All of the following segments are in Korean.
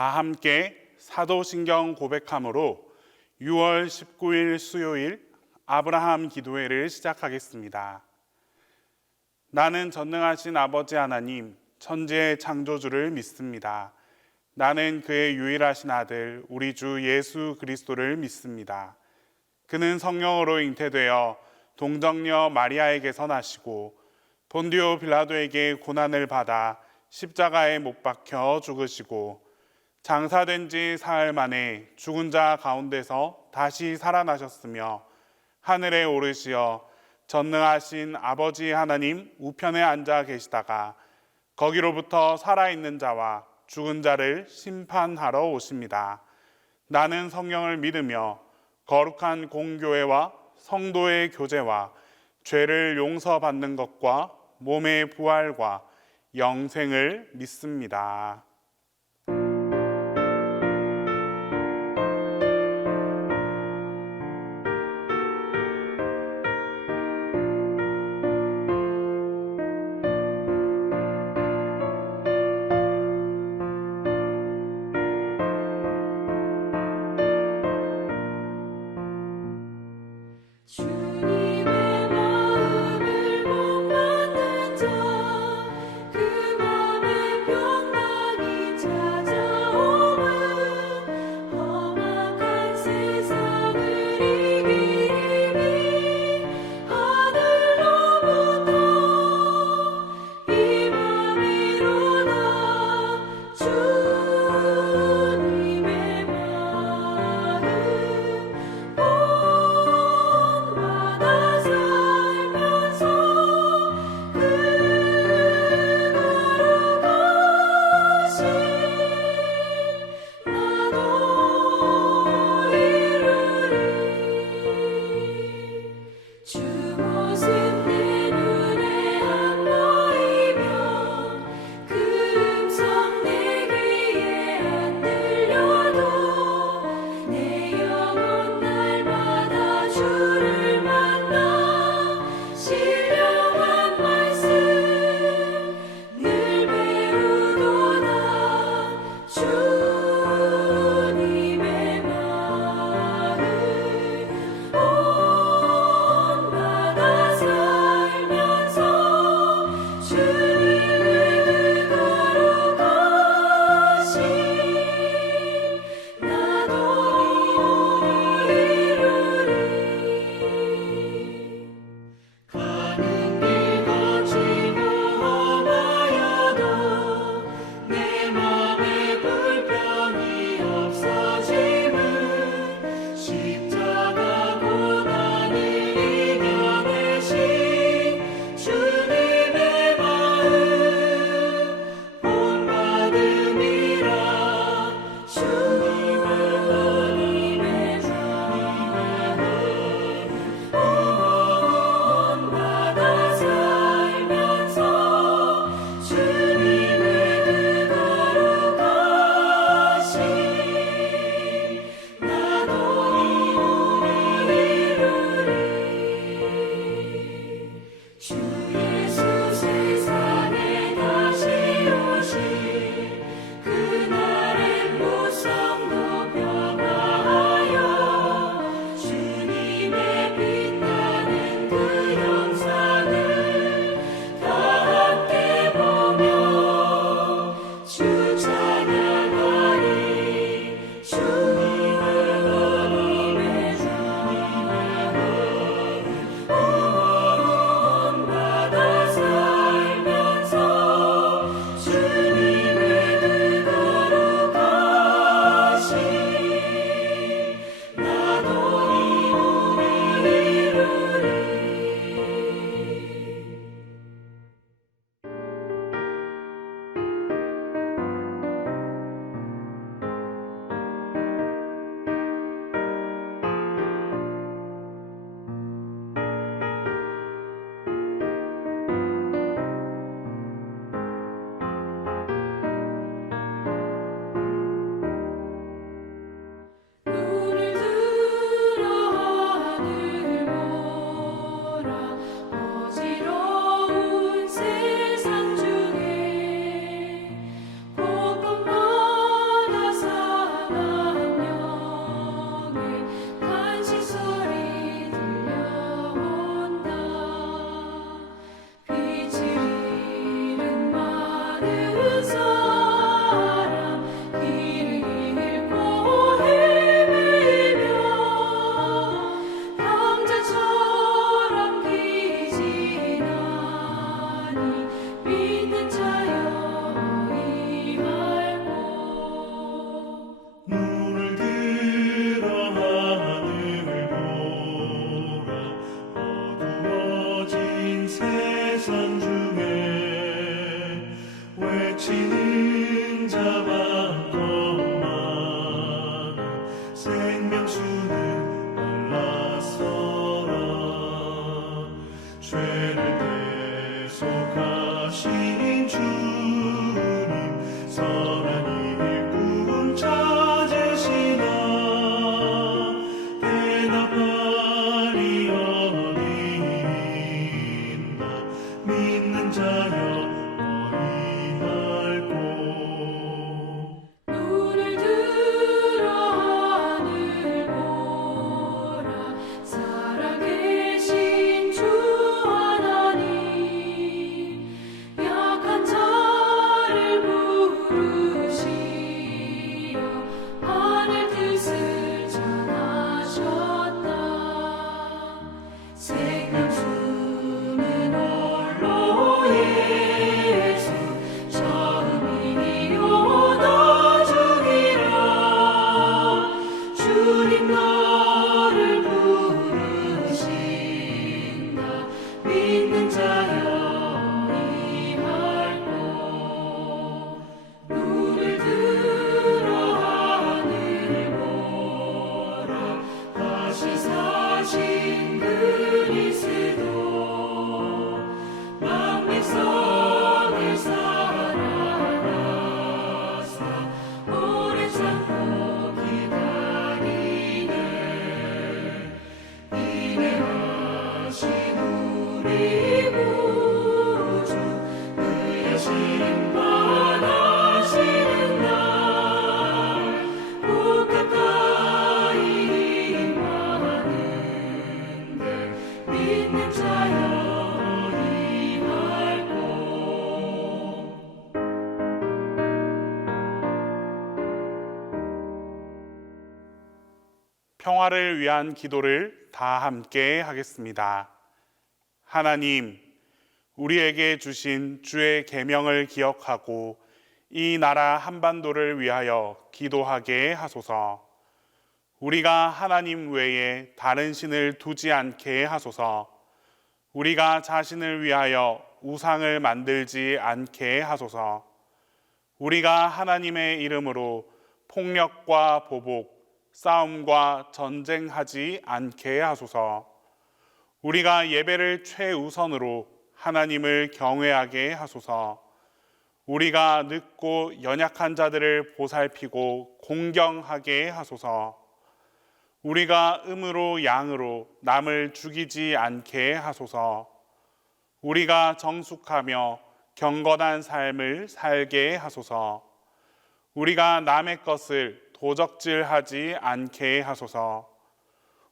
다 함께 사도신경 고백함으로 6월 19일 수요일 아브라함 기도회를 시작하겠습니다. 나는 전능하신 아버지 하나님, 천지의 창조주를 믿습니다. 나는 그의 유일하신 아들, 우리 주 예수 그리스도를 믿습니다. 그는 성령으로 잉태되어 동정녀 마리아에게서 나시고 본디오 빌라도에게 고난을 받아 십자가에 못 박혀 죽으시고 장사된 지 사흘 만에 죽은 자 가운데서 다시 살아나셨으며 하늘에 오르시어 전능하신 아버지 하나님 우편에 앉아 계시다가 거기로부터 살아있는 자와 죽은 자를 심판하러 오십니다. 나는 성령을 믿으며 거룩한 공교회와 성도의 교제와 죄를 용서받는 것과 몸의 부활과 영생을 믿습니다. 주님의 마음을 못 받는 자, 그 맘에 평강이 평화를 위한 기도를 다 함께 하겠습니다. 하나님, 우리에게 주신 주의 계명을 기억하고 이 나라 한반도를 위하여 기도하게 하소서. 우리가 하나님 외에 다른 신을 두지 않게 하소서. 우리가 자신을 위하여 우상을 만들지 않게 하소서. 우리가 하나님의 이름으로 폭력과 보복, 싸움과 전쟁하지 않게 하소서. 우리가 예배를 최우선으로 하나님을 경외하게 하소서. 우리가 늙고 연약한 자들을 보살피고 공경하게 하소서. 우리가 음으로 양으로 남을 죽이지 않게 하소서. 우리가 정숙하며 경건한 삶을 살게 하소서. 우리가 남의 것을 도적질하지 않게 하소서.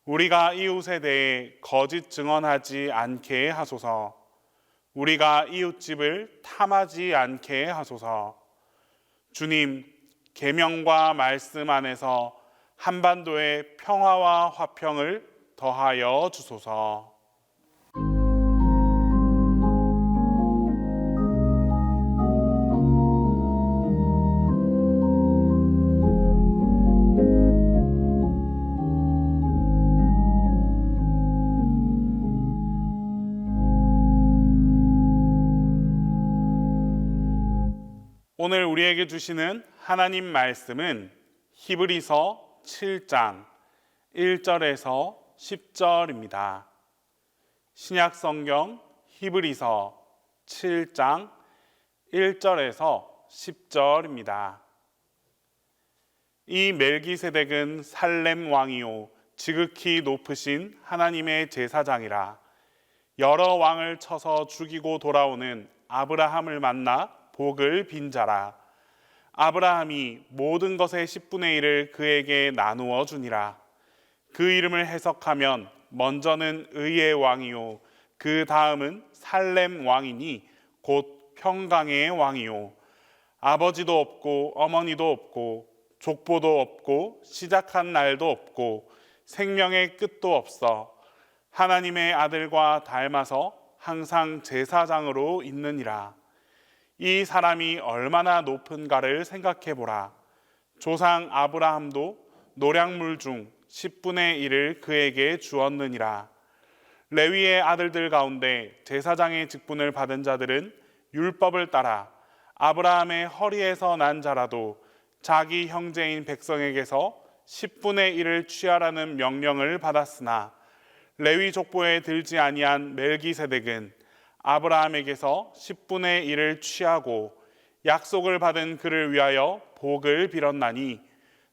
우리가 이웃에 대해 거짓 증언하지 않게 하소서. 우리가 이웃집을 탐하지 않게 하소서. 주님, 계명과 말씀 안에서 한반도의 평화와 화평을 더하여 주소서. 오늘 우리에게 주시는 하나님 말씀은 히브리서 7장 1절에서 10절입니다. 신약 성경 히브리서 7장 1절에서 10절입니다. 이 멜기세덱은 살렘 왕이요 지극히 높으신 하나님의 제사장이라. 여러 왕을 쳐서 죽이고 돌아오는 아브라함을 만나 복을 빈 자라. 아브라함이 모든 것의 10분의 1을 그에게 나누어 주니라. 그 이름을 해석하면 먼저는 의의 왕이요 그 다음은 살렘 왕이니 곧 평강의 왕이요 아버지도 없고 어머니도 없고 족보도 없고 시작한 날도 없고 생명의 끝도 없어 하나님의 아들과 닮아서 항상 제사장으로 있느니라. 이 사람이 얼마나 높은가를 생각해 보라. 조상 아브라함도 노량물 중 10분의 1을 그에게 주었느니라. 레위의 아들들 가운데 제사장의 직분을 받은 자들은 율법을 따라 아브라함의 허리에서 난 자라도 자기 형제인 백성에게서 10분의 1을 취하라는 명령을 받았으나 레위 족보에 들지 아니한 멜기세덱은 아브라함에게서 10분의 1을 취하고 약속을 받은 그를 위하여 복을 빌었나니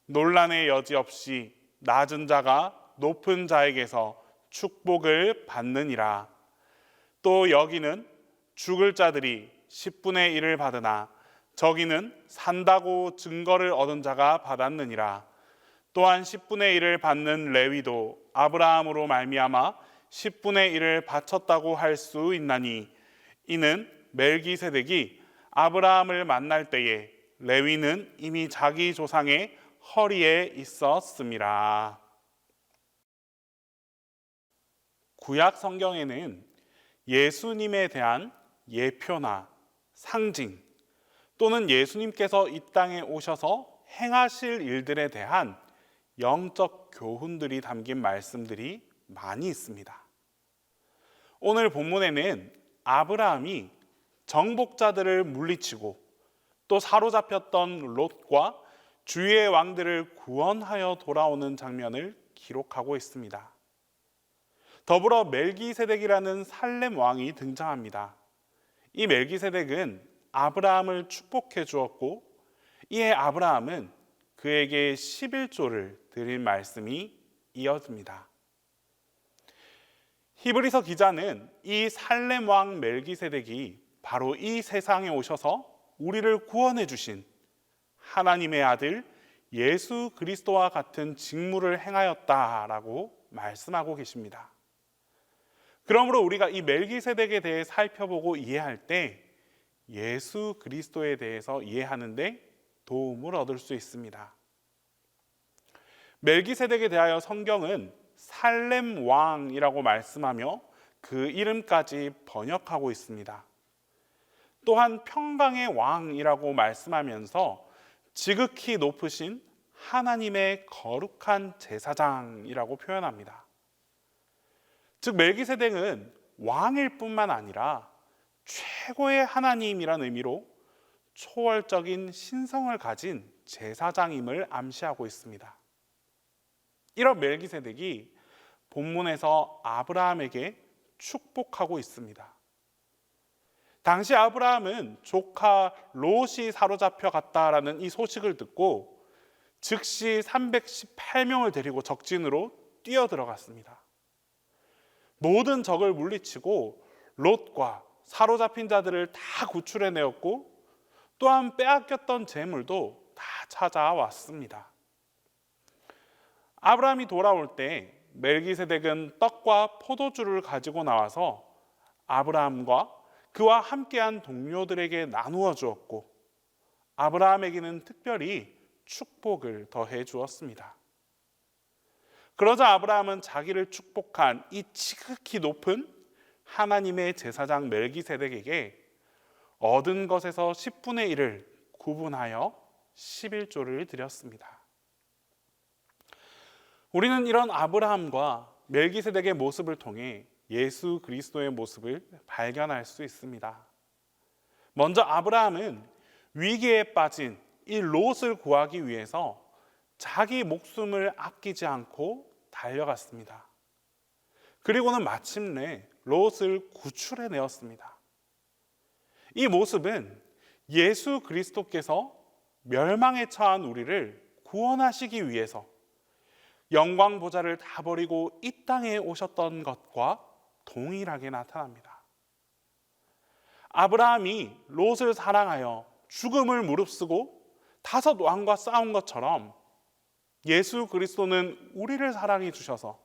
논란의 여지 없이 낮은 자가 높은 자에게서 축복을 받느니라. 또 여기는 죽을 자들이 10분의 1을 받으나 저기는 산다고 증거를 얻은 자가 받았느니라. 또한 10분의 1을 받는 레위도 아브라함으로 말미암아 10분의 1을 바쳤다고 할 수 있나니 이는 멜기세덱이 아브라함을 만날 때에 레위는 이미 자기 조상의 허리에 있었음이라. 구약 성경에는 예수님에 대한 예표나 상징 또는 예수님께서 이 땅에 오셔서 행하실 일들에 대한 영적 교훈들이 담긴 말씀들이 많이 있습니다. 오늘 본문에는 아브라함이 정복자들을 물리치고 또 사로잡혔던 롯과 주위의 왕들을 구원하여 돌아오는 장면을 기록하고 있습니다. 더불어 멜기세덱이라는 살렘 왕이 등장합니다. 이 멜기세덱은 아브라함을 축복해 주었고 이에 아브라함은 그에게 11조를 드릴 말씀이 이어집니다. 히브리서 기자는 이 살렘 왕 멜기세덱이 바로 이 세상에 오셔서 우리를 구원해 주신 하나님의 아들 예수 그리스도와 같은 직무를 행하였다라고 말씀하고 계십니다. 그러므로 우리가 이 멜기세덱에 대해 살펴보고 이해할 때 예수 그리스도에 대해서 이해하는 데 도움을 얻을 수 있습니다. 멜기세덱에 대하여 성경은 살렘 왕이라고 말씀하며 그 이름까지 번역하고 있습니다. 또한 평강의 왕이라고 말씀하면서 지극히 높으신 하나님의 거룩한 제사장이라고 표현합니다. 즉 멜기세덱은 왕일 뿐만 아니라 최고의 하나님이란 의미로 초월적인 신성을 가진 제사장임을 암시하고 있습니다. 이런 멜기세덱이 본문에서 아브라함에게 축복하고 있습니다. 당시 아브라함은 조카 롯이 사로잡혀 갔다라는 이 소식을 듣고 즉시 318명을 데리고 적진으로 뛰어들어갔습니다. 모든 적을 물리치고 롯과 사로잡힌 자들을 다 구출해내었고 또한 빼앗겼던 재물도 다 찾아왔습니다. 아브라함이 돌아올 때 멜기세덱은 떡과 포도주를 가지고 나와서 아브라함과 그와 함께한 동료들에게 나누어 주었고 아브라함에게는 특별히 축복을 더해 주었습니다. 그러자 아브라함은 자기를 축복한 이 지극히 높은 하나님의 제사장 멜기세덱에게 얻은 것에서 10분의 1을 구분하여 11조를 드렸습니다. 우리는 이런 아브라함과 멜기세덱의 모습을 통해 예수 그리스도의 모습을 발견할 수 있습니다. 먼저 아브라함은 위기에 빠진 이 롯을 구하기 위해서 자기 목숨을 아끼지 않고 달려갔습니다. 그리고는 마침내 롯을 구출해내었습니다. 이 모습은 예수 그리스도께서 멸망에 처한 우리를 구원하시기 위해서 영광 보좌를 다 버리고 이 땅에 오셨던 것과 동일하게 나타납니다. 아브라함이 롯을 사랑하여 죽음을 무릅쓰고 5 왕과 싸운 것처럼 예수 그리스도는 우리를 사랑해 주셔서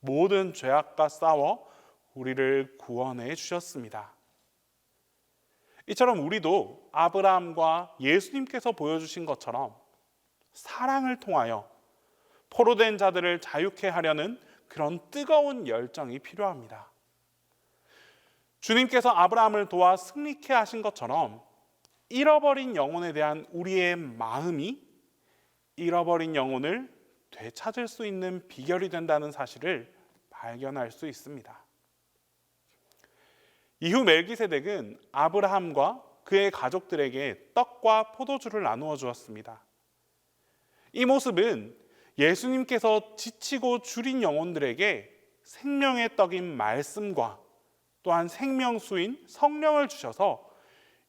모든 죄악과 싸워 우리를 구원해 주셨습니다. 이처럼 우리도 아브라함과 예수님께서 보여주신 것처럼 사랑을 통하여 포로된 자들을 자유케 하려는 그런 뜨거운 열정이 필요합니다. 주님께서 아브라함을 도와 승리케 하신 것처럼 잃어버린 영혼에 대한 우리의 마음이 잃어버린 영혼을 되찾을 수 있는 비결이 된다는 사실을 발견할 수 있습니다. 이후 멜기세덱은 아브라함과 그의 가족들에게 떡과 포도주를 나누어 주었습니다. 이 모습은 예수님께서 지치고 줄인 영혼들에게 생명의 떡인 말씀과 또한 생명수인 성령을 주셔서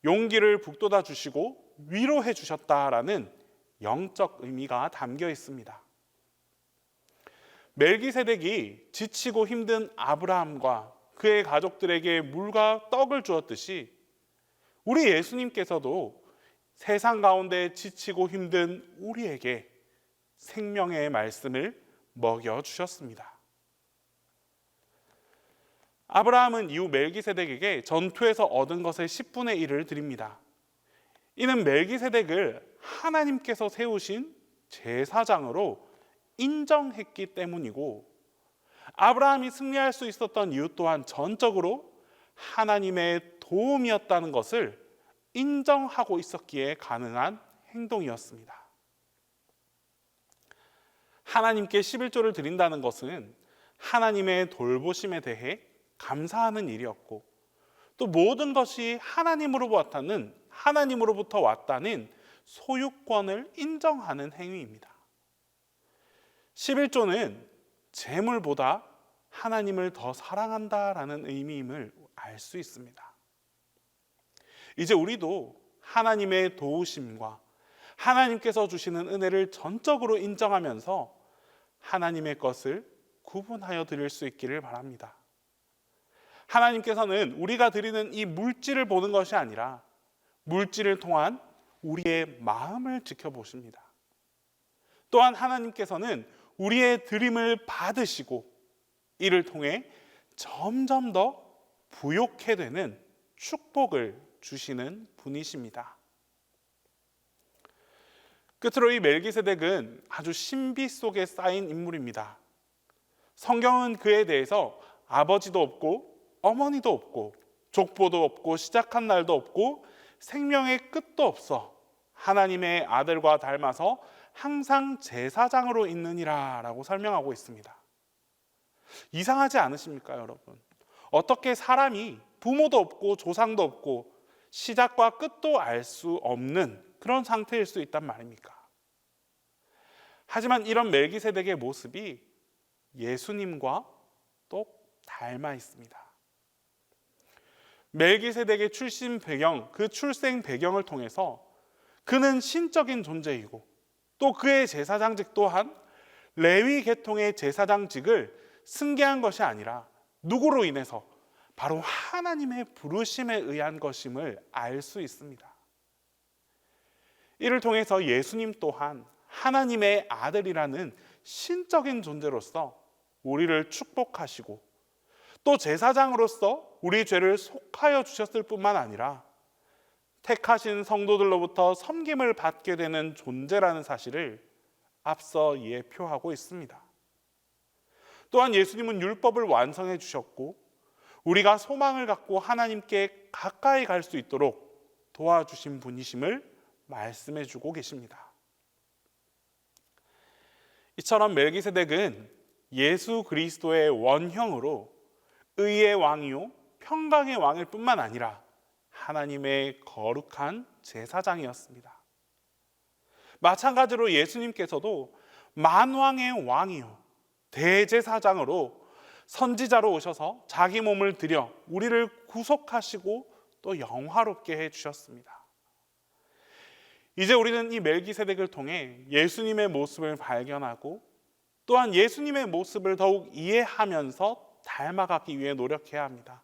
용기를 북돋아 주시고 위로해 주셨다라는 영적 의미가 담겨 있습니다. 멜기세덱이 지치고 힘든 아브라함과 그의 가족들에게 물과 떡을 주었듯이 우리 예수님께서도 세상 가운데 지치고 힘든 우리에게 생명의 말씀을 먹여주셨습니다. 아브라함은 이후 멜기세덱에게 전투에서 얻은 것의 10분의 1을 드립니다. 이는 멜기세덱을 하나님께서 세우신 제사장으로 인정했기 때문이고 아브라함이 승리할 수 있었던 이유 또한 전적으로 하나님의 도움이었다는 것을 인정하고 있었기에 가능한 행동이었습니다. 하나님께 11조를 드린다는 것은 하나님의 돌보심에 대해 감사하는 일이었고 또 모든 것이 하나님으로부터 왔다는 소유권을 인정하는 행위입니다. 11조는 재물보다 하나님을 더 사랑한다라는 의미임을 알 수 있습니다. 이제 우리도 하나님의 도우심과 하나님께서 주시는 은혜를 전적으로 인정하면서 하나님의 것을 구분하여 드릴 수 있기를 바랍니다. 하나님께서는 우리가 드리는 이 물질을 보는 것이 아니라 물질을 통한 우리의 마음을 지켜보십니다. 또한 하나님께서는 우리의 드림을 받으시고 이를 통해 점점 더 부욕해 되는 축복을 주시는 분이십니다. 끝으로 이 멜기세덱은 아주 신비 속에 쌓인 인물입니다. 성경은 그에 대해서 아버지도 없고 어머니도 없고 족보도 없고 시작한 날도 없고 생명의 끝도 없어 하나님의 아들과 닮아서 항상 제사장으로 있느니라 라고 설명하고 있습니다. 이상하지 않으십니까, 여러분? 어떻게 사람이 부모도 없고 조상도 없고 시작과 끝도 알 수 없는 그런 상태일 수 있단 말입니까? 하지만 이런 멜기세덱의 모습이 예수님과 또 닮아 있습니다. 멜기세덱의 출신 배경, 그 출생 배경을 통해서 그는 신적인 존재이고 또 그의 제사장직 또한 레위 계통의 제사장직을 승계한 것이 아니라 누구로 인해서 바로 하나님의 부르심에 의한 것임을 알 수 있습니다. 이를 통해서 예수님 또한 하나님의 아들이라는 신적인 존재로서 우리를 축복하시고 또 제사장으로서 우리 죄를 속하여 주셨을 뿐만 아니라 택하신 성도들로부터 섬김을 받게 되는 존재라는 사실을 앞서 예표하고 있습니다. 또한 예수님은 율법을 완성해 주셨고 우리가 소망을 갖고 하나님께 가까이 갈 수 있도록 도와주신 분이심을 말씀해 주고 계십니다. 이처럼 멜기세덱은 예수 그리스도의 원형으로 의의 왕이요 평강의 왕일 뿐만 아니라 하나님의 거룩한 제사장이었습니다. 마찬가지로 예수님께서도 만왕의 왕이요 대제사장으로 선지자로 오셔서 자기 몸을 들여 우리를 구속하시고 또 영화롭게 해주셨습니다. 이제 우리는 이 멜기세덱을 통해 예수님의 모습을 발견하고 또한 예수님의 모습을 더욱 이해하면서 닮아가기 위해 노력해야 합니다.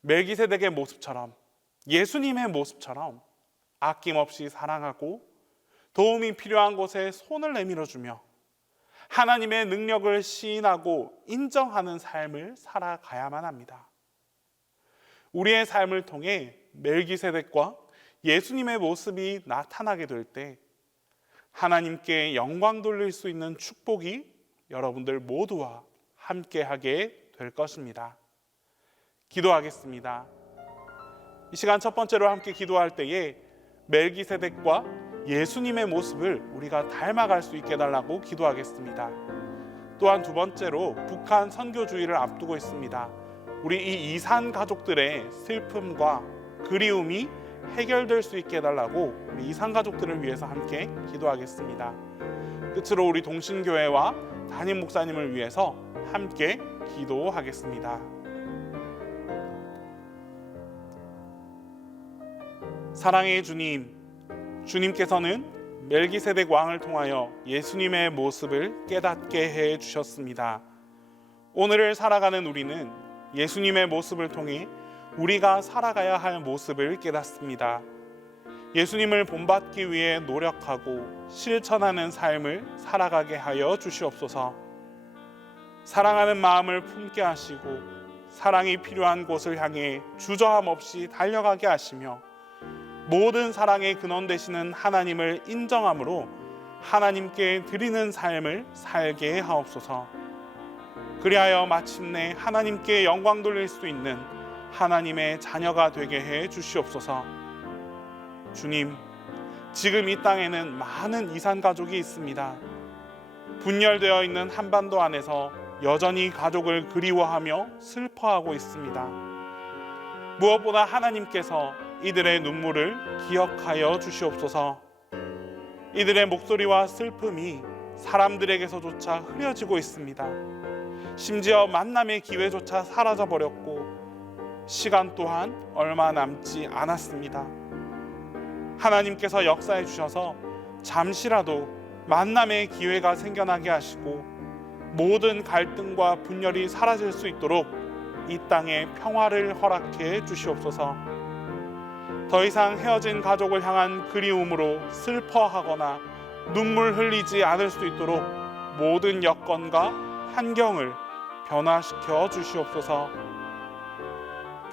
멜기세덱의 모습처럼 예수님의 모습처럼 아낌없이 사랑하고 도움이 필요한 곳에 손을 내밀어주며 하나님의 능력을 시인하고 인정하는 삶을 살아가야만 합니다. 우리의 삶을 통해 멜기세덱과 예수님의 모습이 나타나게 될 때 하나님께 영광 돌릴 수 있는 축복이 여러분들 모두와 함께하게 될 것입니다. 기도하겠습니다. 이 시간 첫 번째로 함께 기도할 때에 멜기세덱과 예수님의 모습을 우리가 닮아갈 수 있게 해달라고 기도하겠습니다. 또한 두 번째로 북한 선교주의를 앞두고 있습니다. 우리 이 이산 가족들의 슬픔과 그리움이 해결될 수 있게 해달라고 우리 이산 가족들을 위해서 함께 기도하겠습니다. 끝으로 우리 동신교회와 담임 목사님을 위해서 함께 기도하겠습니다. 사랑의 주님, 주님께서는 멜기세덱 왕을 통하여 예수님의 모습을 깨닫게 해 주셨습니다. 오늘을 살아가는 우리는 예수님의 모습을 통해 우리가 살아가야 할 모습을 깨닫습니다. 예수님을 본받기 위해 노력하고 실천하는 삶을 살아가게 하여 주시옵소서. 사랑하는 마음을 품게 하시고 사랑이 필요한 곳을 향해 주저함 없이 달려가게 하시며 모든 사랑의 근원 되시는 하나님을 인정함으로 하나님께 드리는 삶을 살게 하옵소서. 그리하여 마침내 하나님께 영광 돌릴 수 있는 하나님의 자녀가 되게 해 주시옵소서. 주님, 지금 이 땅에는 많은 이산 가족이 있습니다. 분열되어 있는 한반도 안에서 여전히 가족을 그리워하며 슬퍼하고 있습니다. 무엇보다 하나님께서 이들의 눈물을 기억하여 주시옵소서. 이들의 목소리와 슬픔이 사람들에게서조차 흐려지고 있습니다. 심지어 만남의 기회조차 사라져버렸고 시간 또한 얼마 남지 않았습니다. 하나님께서 역사해 주셔서 잠시라도 만남의 기회가 생겨나게 하시고 모든 갈등과 분열이 사라질 수 있도록 이 땅에 평화를 허락해 주시옵소서. 더 이상 헤어진 가족을 향한 그리움으로 슬퍼하거나 눈물 흘리지 않을 수 있도록 모든 여건과 환경을 변화시켜 주시옵소서.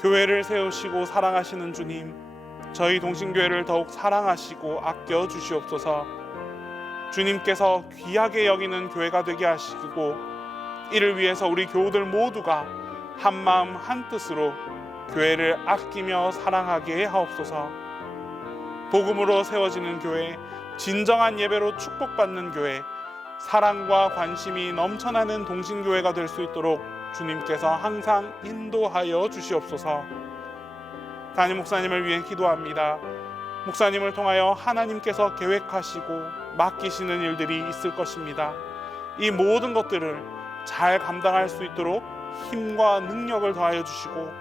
교회를 세우시고 사랑하시는 주님, 저희 동신교회를 더욱 사랑하시고 아껴 주시옵소서. 주님께서 귀하게 여기는 교회가 되게 하시고 이를 위해서 우리 교우들 모두가 한마음 한뜻으로 교회를 아끼며 사랑하게 하옵소서. 복음으로 세워지는 교회, 진정한 예배로 축복받는 교회, 사랑과 관심이 넘쳐나는 동신교회가 될 수 있도록 주님께서 항상 인도하여 주시옵소서. 담임 목사님을 위해 기도합니다. 목사님을 통하여 하나님께서 계획하시고 맡기시는 일들이 있을 것입니다. 이 모든 것들을 잘 감당할 수 있도록 힘과 능력을 더하여 주시고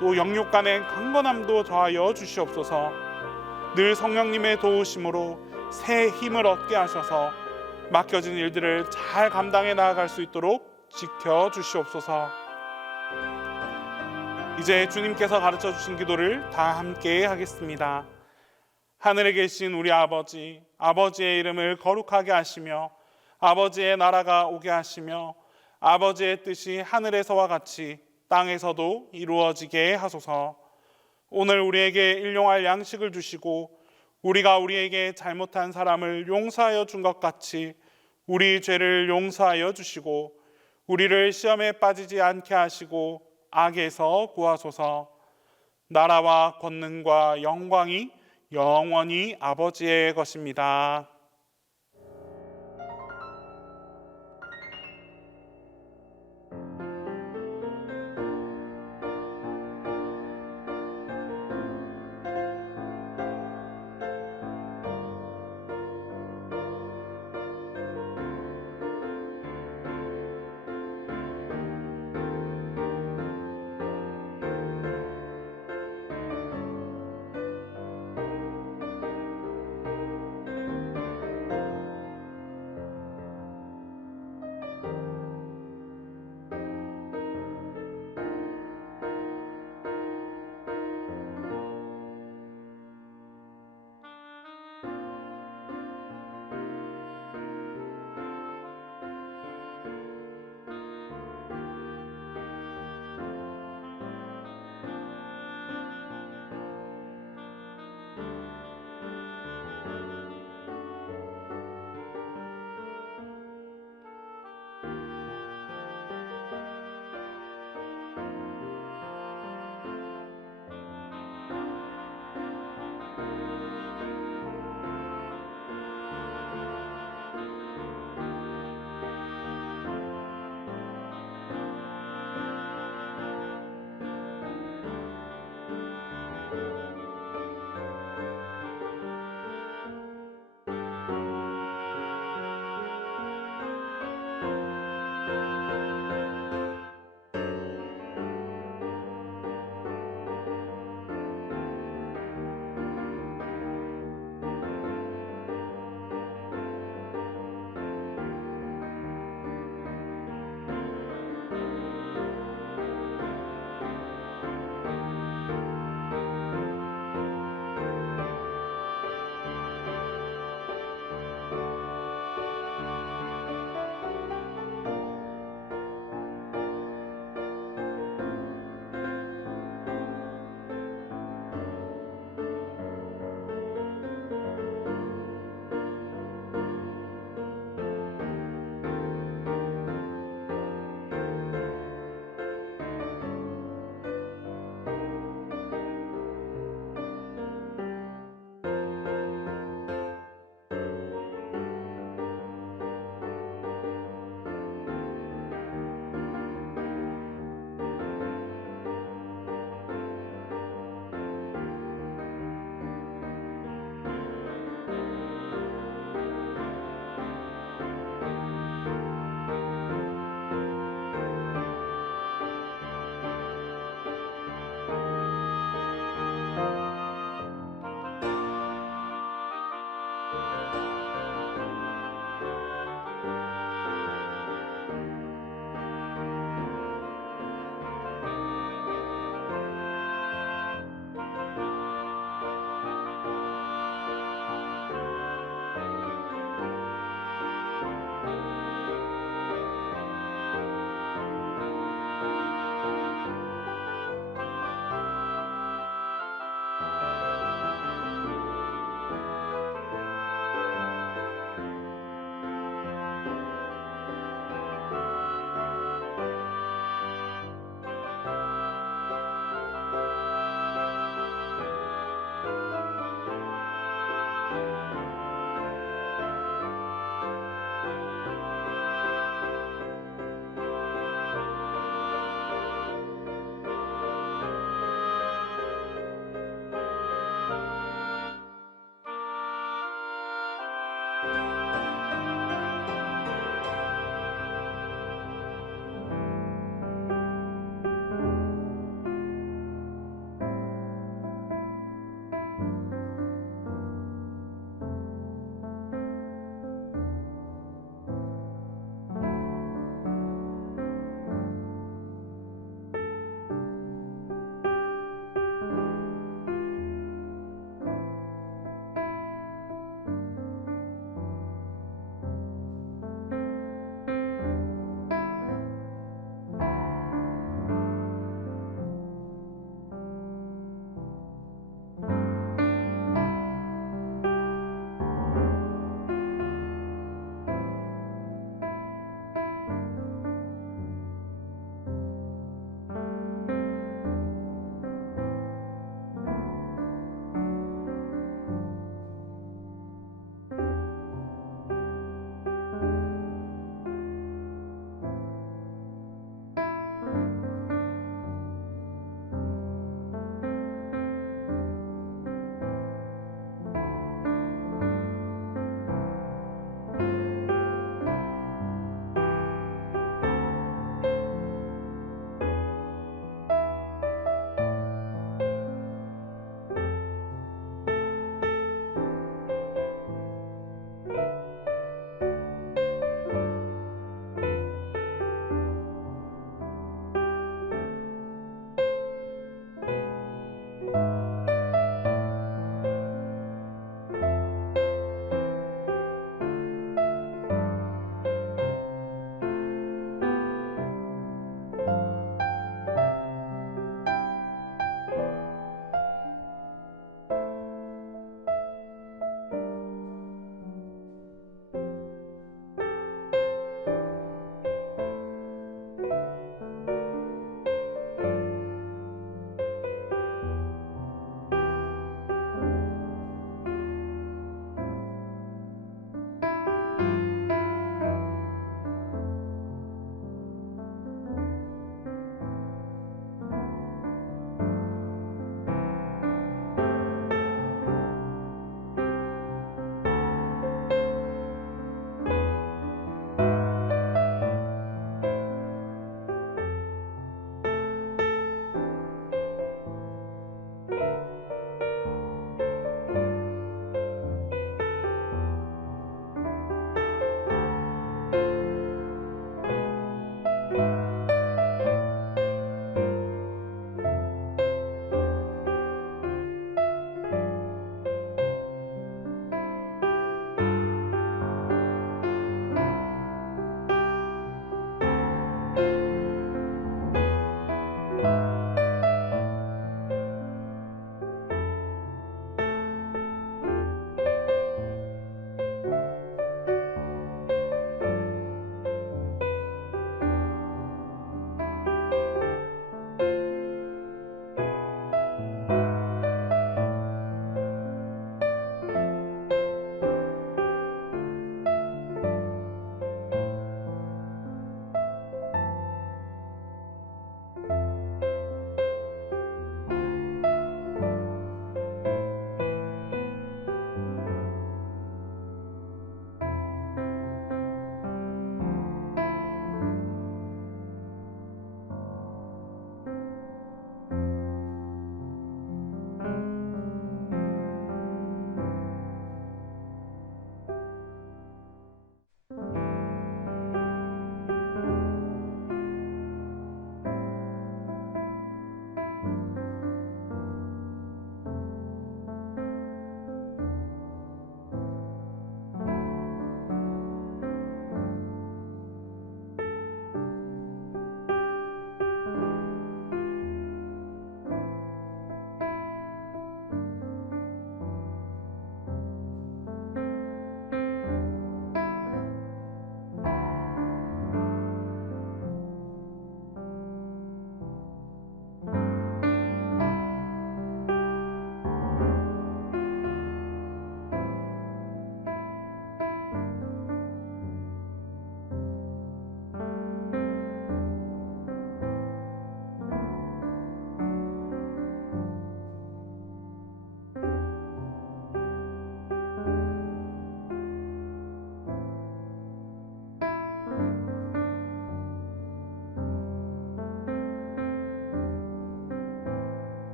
또 영육 간의 강건함도 더하여 주시옵소서. 늘 성령님의 도우심으로 새 힘을 얻게 하셔서 맡겨진 일들을 잘 감당해 나아갈 수 있도록 지켜 주시옵소서. 이제 주님께서 가르쳐 주신 기도를 다 함께 하겠습니다. 하늘에 계신 우리 아버지, 아버지의 이름을 거룩하게 하시며 아버지의 나라가 오게 하시며 아버지의 뜻이 하늘에서와 같이 땅에서도 이루어지게 하소서. 오늘 우리에게 일용할 양식을 주시고 우리가 우리에게 잘못한 사람을 용서하여 준 것 같이 우리 죄를 용서하여 주시고 우리를 시험에 빠지지 않게 하시고 악에서 구하소서. 나라와 권능과 영광이 영원히 아버지의 것입니다.